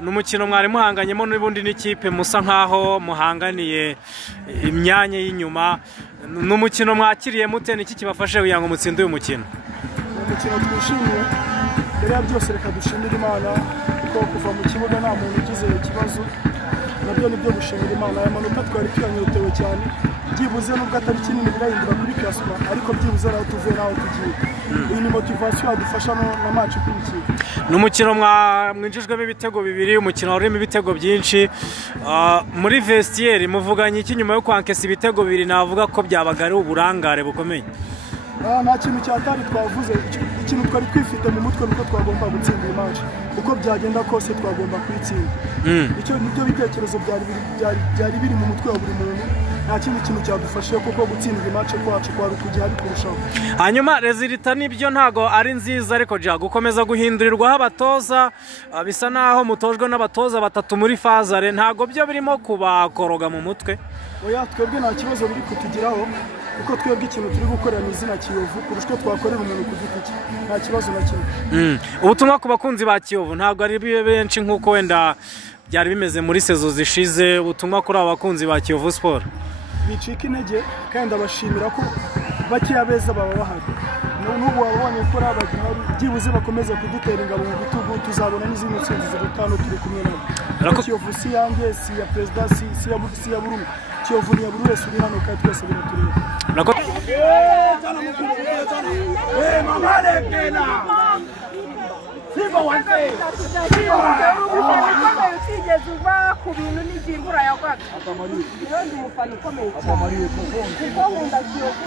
n'umukino mwari muhanganyemo n'ubundi n'ikipe musa nkaho muhanganiye imyanya y'inyuma n'umukino mwakiriye mute niki kibafashe kugira ngo mutsinde uyu mukino umukino twishimiye mbere ya byose reka dushimire Imana kuko kuva mu kibuga nta muntu ugize ikibazo nabyo nibyo gushimira Imana aya manota twari twanyotewe cyane byibuze nubwo atari kinini birahindura kuri klasma ariko byibuze naho tuvuye naho tugiye iyi ni motivation yadufasha na match ikurikiye n'umukino mwinjijwemo ibitego bibiri umukino urimo ibitego byinshi muri vestiaire muvuganye iki nyuma yo kwankesa ibitego bibiri navuga ko byabaga ari uburangare bukomeye nta kintu cyatari twavuze ikintu twari twifite mu mutwe nuko twagomba gutsinda iyi match uko byagenda kose twagomba kuyitsinda icyo nibyo bitekerezo byari biri mu mutwe wa buri muntu nta kindi kintu cyadufashije kuko gutsinda iyi match kwacu kwari kujya ari kurushaho hanyuma resultat nibyo ntago ari nziza ariko ja gukomeza guhindurirwaho abatoza bisa naho mutojwe n'abatoza batatu muri fazare ntago byo birimo kubakoroga mu mutwe oya twebwe nta kibazo biri kutugiraho kuko twebwe ikintu turi gukorera mu izina Kiyovu kurusha ko twakorera umuntu ku giti cye nta kibazo na kimwe ubutumwa ku bakunzi ba Kiyovu ntabwo ari benshi nk'uko wenda byari bimeze muri sezo zishize ubutumwa kuri aba bakunzi ba Kiyovu Sport bicika intege kandi abashimira ko bakiya beza baba bahari n'ubu wabonye ko abagihari byibuze bakomeza kudutera ingabo mu bitugu tuzabona n'izindi ntsinzi z'ubutano turi kumwe nabo Kiyovu si yanjye si ya president si ya Burundi Kiyovu ni ya buri wese uri hano kandi twese biratureba Simba wanjye utigeze uva ku bintu n'igihe imvura yagwaga iyo ndi umufana ukomeye cyane kuko nkunda Kiyovu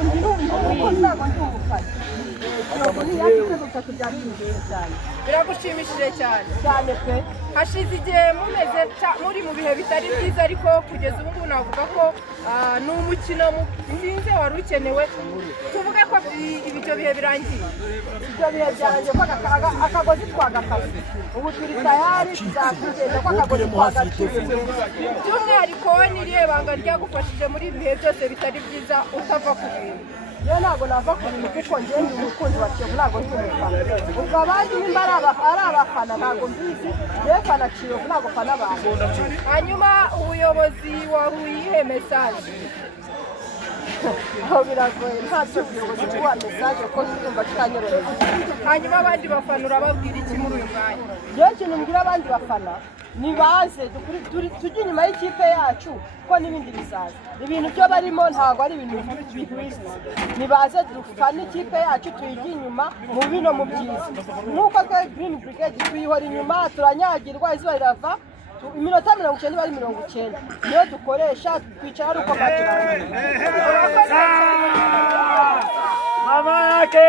kuko ntabwo ndi umufana Kiyovu ni yagitego bitatu byakinjiye cyane biragushimishije cyane pe hashize igihe mumeze muri mu bihe bitari byiza ariko kugeza ubu ngubu navuga ko ni umukino mwiza wari ukenewe tuvuge ko ibyo bihe birangiye ibyo bihe byarangiye ko akagozi twagakaze ubu turi tayari tuzakugenda ko akagozi twagaciye by'umwihariko n'iriya banga ryagufashije muri ibi bihe byose bitari byiza utava ku bintu yo ntabwo nava ku bintu kuko njye ndi umukunzi wa Kiyovu ntabwo ndi umufana ubwo abandi nimba ari abafana ntabwo mbizi yewe fana Kiyovu ntabwo fana abantu hanyuma ubuyobozi wahuye ihe mesaje aho biragoye ntacyo ubuyobozi buha mesaje ko ndumva kitanyoroheye hanyuma abandi bafana urababwira iki muri uyu mwanya yo kintu mbwira abandi bafana nibaze tujye inyuma y'ikipe yacu ko n'ibindi bizaza ibintu byo barimo ntabwo ari ibintu bihwiza nibaze dufane ikipe yacu tuyijye inyuma mu bino mu byiza nk'uko twe Green Brigade tuyihora inyuma turanyagirwa izuba rirava iminota 90 bari 90 niyo dukoresha twicara ari uko mama yake